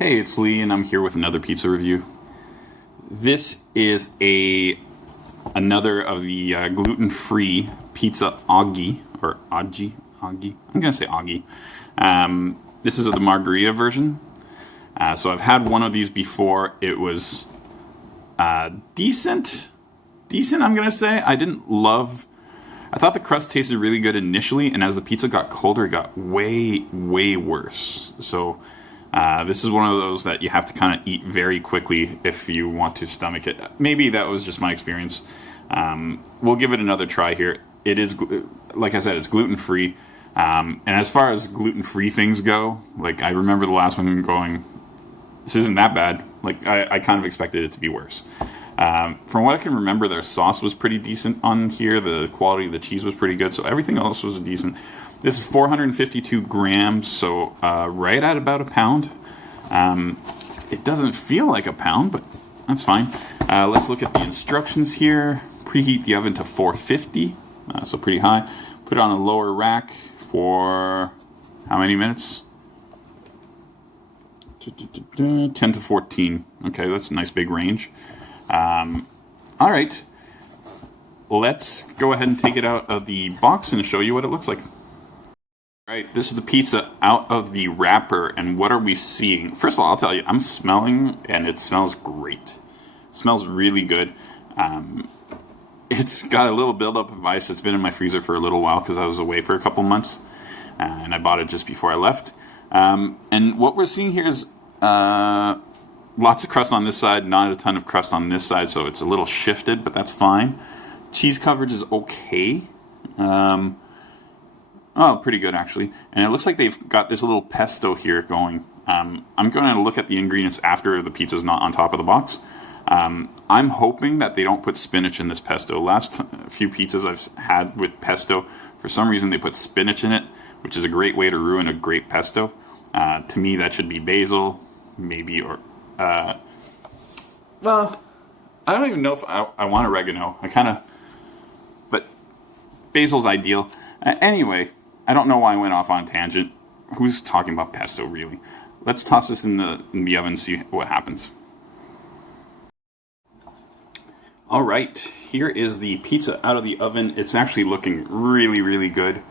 Hey, it's Lee, and I'm here with another pizza review. This is another of the gluten-free pizza Oggi, or Oggi. I'm gonna say Oggi. This is the Margherita version. So I've had one of these before. It was decent. I'm gonna say. I thought the crust tasted really good initially, and as the pizza got colder, it got way, way worse. So this is one of those that you have to kind of eat very quickly if you want to stomach it. Maybe that was just my experience. We'll give it another try here. It is, like I said, it's gluten-free. And as far as gluten-free things go, like I remember the last one going, this isn't that bad. Like I kind of expected it to be worse. From what I can remember, their sauce was pretty decent on here. The quality of the cheese was pretty good, so everything else was decent. This is 452 grams, so right at about a pound. It doesn't feel like a pound, but that's fine. Let's look at the instructions here. Preheat the oven to 450, so pretty high. Put it on a lower rack for how many minutes? 10 to 14. Okay, that's a nice big range. All right, let's go ahead and take it out of the box and show you what it looks like. All right, this is the pizza out of the wrapper, and what are we seeing? First of all, I'll tell you, I'm smelling, and it smells great. It smells really good. It's got a little buildup of ice. It's been in my freezer for a little while because I was away for a couple months, and I bought it just before I left. And what we're seeing here is lots of crust on this side, not a ton of crust on this side, so it's a little shifted, but that's fine. Cheese coverage is okay. Oh, pretty good actually. And it looks like they've got this little pesto here going. I'm going to look at the ingredients after the pizza's not on top of the box. I'm hoping that they don't put spinach in this pesto. Last few pizzas I've had with pesto, for some reason they put spinach in it, which is a great way to ruin a great pesto. To me, that should be basil, maybe, or... well, I don't even know if I want oregano. But basil's ideal. Anyway, I don't know why I went off on a tangent. Who's talking about pesto, really? Let's toss this in the oven and see what happens. All right, here is the pizza out of the oven. It's actually looking really, really good.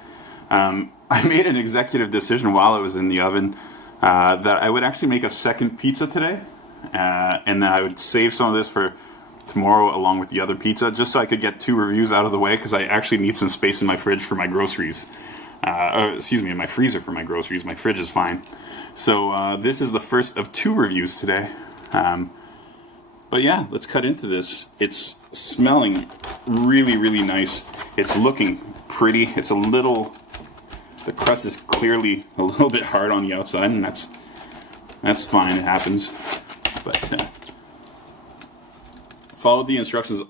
I made an executive decision while it was in the oven that I would actually make a second pizza today, and then I would save some of this for tomorrow along with the other pizza, just so I could get 2 reviews out of the way, because I actually need some space in my fridge for my groceries. In my freezer for my groceries. My fridge is fine. So this is the first of 2 reviews today. But yeah, let's cut into this. It's smelling really, really nice. It's looking pretty. The crust is clearly a little bit hard on the outside, and that's fine. It happens. But followed the instructions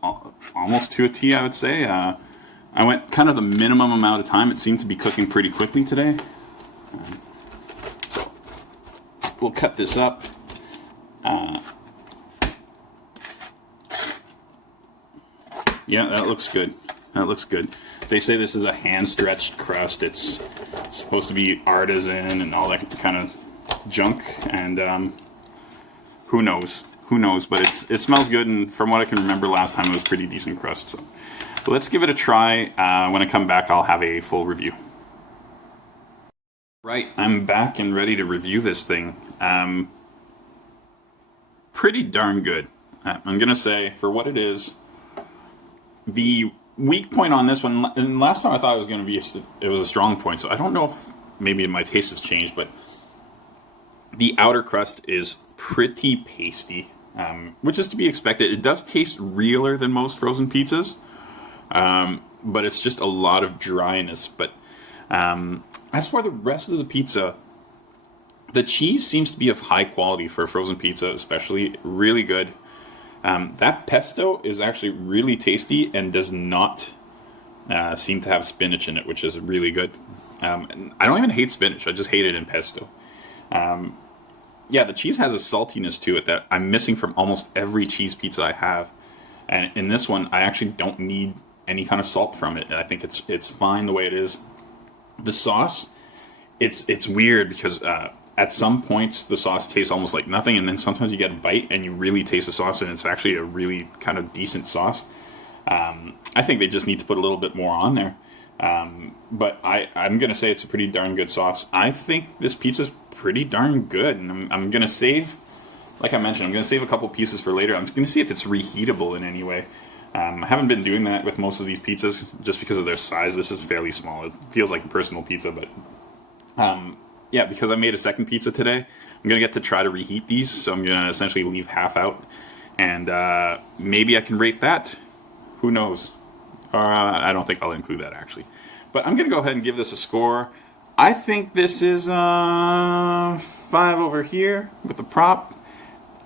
almost to a T, I would say. I went kind of the minimum amount of time. It seemed to be cooking pretty quickly today. So we'll cut this up. Yeah, that looks good. They say this is a hand-stretched crust. It's supposed to be artisan and all that kind of junk. And who knows? But it smells good, and from what I can remember last time, it was pretty decent crust. So let's give it a try. When I come back, I'll have a full review. Right, I'm back and ready to review this thing. Pretty darn good. I'm going to say, for what it is, the weak point on this one, and last time I thought it was a strong point, so I don't know if maybe my taste has changed, but the outer crust is pretty pasty, which is to be expected. It does taste realer than most frozen pizzas, but it's just a lot of dryness. But as for the rest of the pizza, the cheese seems to be of high quality for a frozen pizza, especially really good. That pesto is actually really tasty and does not seem to have spinach in it, which is really good. And I don't even hate spinach. I just hate it in pesto. Yeah, the cheese has a saltiness to it that I'm missing from almost every cheese pizza I have. And in this one, I actually don't need any kind of salt from it. I think it's fine the way it is. The sauce, it's weird because at some points the sauce tastes almost like nothing, and then sometimes you get a bite and you really taste the sauce, and it's actually a really kind of decent sauce. I think they just need to put a little bit more on there. But I'm going to say it's a pretty darn good sauce. I think this pizza's pretty darn good, and I'm going to save, like I mentioned, I'm going to save a couple pieces for later. I'm going to see if it's reheatable in any way. I haven't been doing that with most of these pizzas just because of their size. This is fairly small. It feels like a personal pizza, but yeah, because I made a second pizza today, I'm going to get to try to reheat these, so I'm going to essentially leave half out, and maybe I can rate that. Who knows? I don't think I'll include that, actually. But I'm going to go ahead and give this a score. I think this is 5 over here with the prop,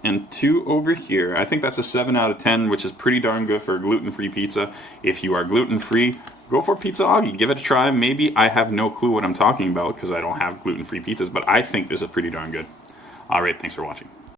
and 2 over here. I think that's a 7 out of 10, which is pretty darn good for a gluten-free pizza. If you are gluten-free, go for Pizza Oggi. Give it a try. Maybe I have no clue what I'm talking about because I don't have gluten-free pizzas, but I think this is pretty darn good. All right, thanks for watching.